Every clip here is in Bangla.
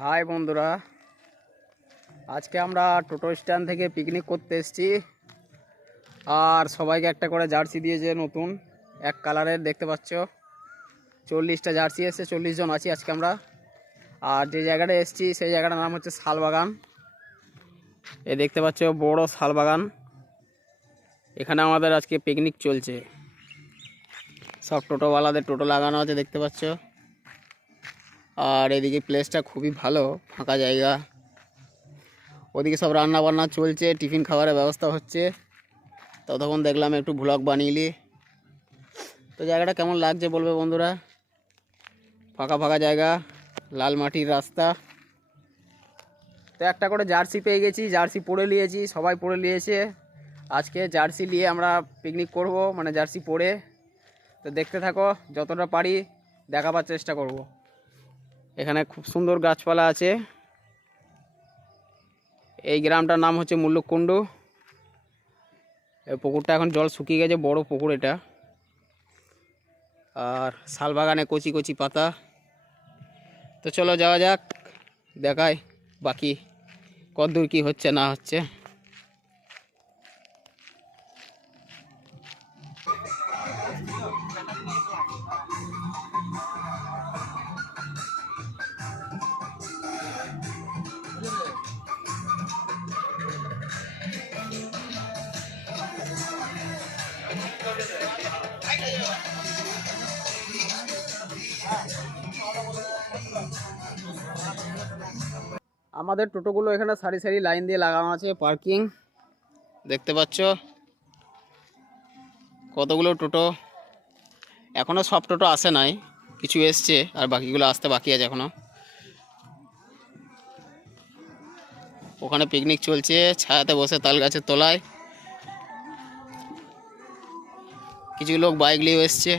হাই বন্ধুরা, আজকে আমরা টোটো স্ট্যান্ড থেকে পিকনিক করতে এসেছি। আর সবাইকে একটা করে জার্সি দিয়েছে নতুন এক কালারের, দেখতে পাচ্ছ 40টা জার্সি এসেছে। 40 জন আছি আজকে আমরা। আর যে জায়গাটা এসেছি সেই জায়গাটার নাম হচ্ছে শালবাগান। এই দেখতে পাচ্ছ বড় শালবাগান, এখানে আমাদের আজকে পিকনিক চলছে। সব টোটোওয়ালাদের টোটো লাগানো আছে দেখতে পাচ্ছ। আর এদিকে প্লেসটা খুবই ভালো, ফাঁকা জায়গা। ওদিকে সব রান্না বান্না চলছে, টিফিন খাবারের ব্যবস্থা হচ্ছে। ততক্ষণ দেখলাম একটু ভ্লগ বানিয়ে। তো জায়গাটা কেমন লাগছে বলবে বন্ধুরা। ফাঁকা ফাঁকা জায়গা, লাল মাটির রাস্তা। তো একটা করে জার্সি পেয়ে গেছি, জার্সি পরে নিয়েছি, সবাই পরে নিয়েছে। আজকে জার্সি নিয়ে আমরা পিকনিক করব, মানে জার্সি পরে। তো দেখতে থাকো, যতটা পারি দেখাবার চেষ্টা করব। এখানে খুব সুন্দর গাছপালা আছে। এই গ্রামটার নাম হচ্ছে মুল্লুককুণ্ডু। এই পুকুরটা এখন জল শুকিয়ে গেছে, বড় পুকুর এটা। আর শালবাগানে কচি কচি পাতা। তো চলো যাওয়া যাক, দেখাই বাকি কতদূর কি হচ্ছে না হচ্ছে। আমাদের টোটোগুলো এখানে সারি সারি লাইন দিয়ে লাগানো আছে, পার্কিং দেখতে পাচ্ছ। কতগুলো টোটো, এখনও সব টোটো আসে নাই, কিছু এসছে আর বাকিগুলো আসতে বাকি আছে এখনও। ওখানে পিকনিক চলছে ছায়াতে বসে তাল গাছের তলায়। কিছু লোক বাইক নিয়ে এসছে।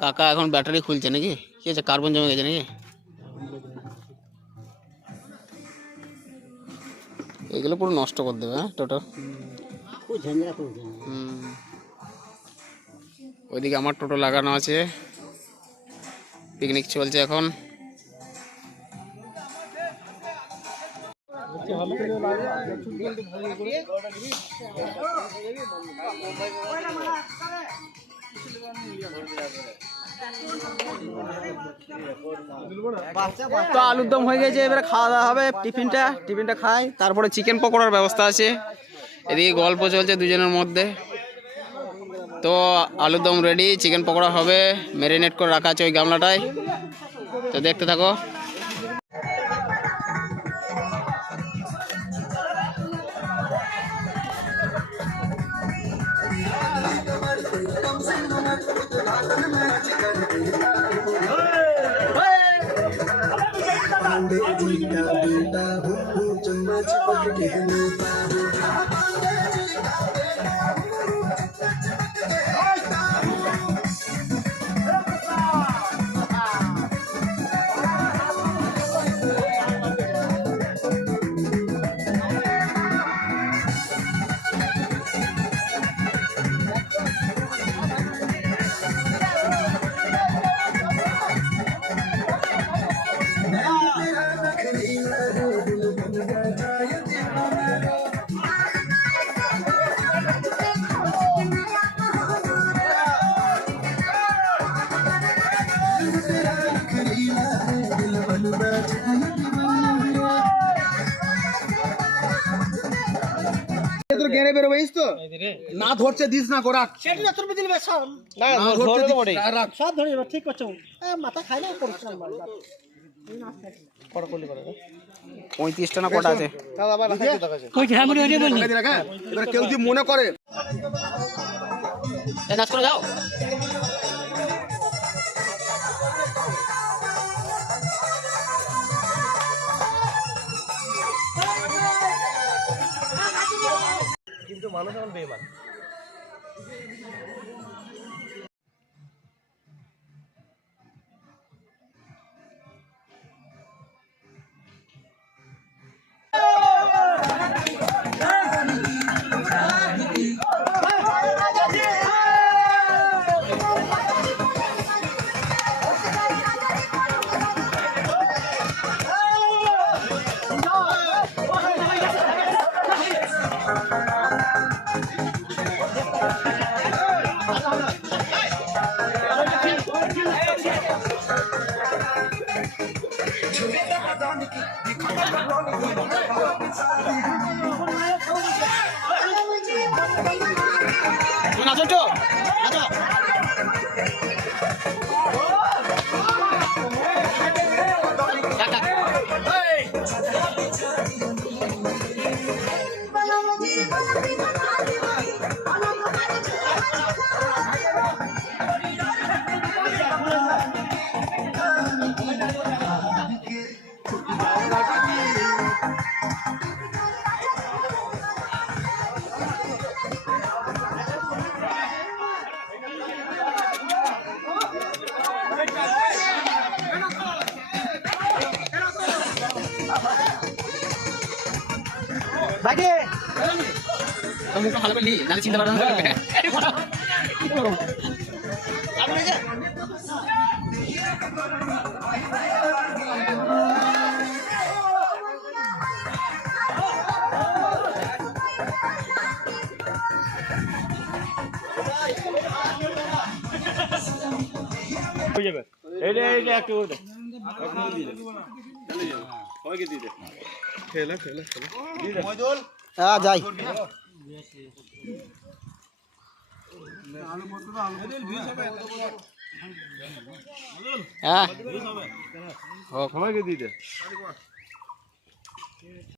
কাকা এখন ব্যাটারি খুলছে নাকি, কি আছে, কার্বন জমে গেছে নাকি? এগুলো পুরো নষ্ট করে দেবে। হ্যাঁ টোটো। ওইদিকে আমার টোটো লাগানো আছে, পিকনিক চলছে এখন। তো আলুর দম হয়ে গেছে, এবারে খাওয়া দাওয়া হবে। টিফিনটা খাই, তারপরে চিকেন পকোড়ার ব্যবস্থা আছে। এদিকে গল্প চলছে দুজনের মধ্যে। তো আলুর দম রেডি, চিকেন পকোড়া হবে, ম্যারিনেট করে রাখা আছে ওই গামলাটায়। তো দেখতে থাকো। গেড়ে বেরোবেস তো না ধরছে দিস না করা সেটা তোর দিল বেশম না ধরতে দিস রাখ সব ধরে ঠিক করছো মাথা খাই না পরিশ্রম মার পড়া করলি করে 35টা না কটা আছে? দাদা আবার রাখা দেখাছে কই ঝামড়ি হইরে বললি এবার কেউ যদি মনে করে এই নাচ করে যাও। কিন্তু মানুষ এখন বেঈমান। নাচো তো নাচো বাকি তো মুখটা ভালো করে নি নালে চিনতে পারবে না হয়ে যাবে এইটা একটু করে দে সবাইকে দিয়ে দে খেলা খেলা খেলা মজল হ্যাঁ যাই হ্যাঁ সবাইকে দিয়ে দে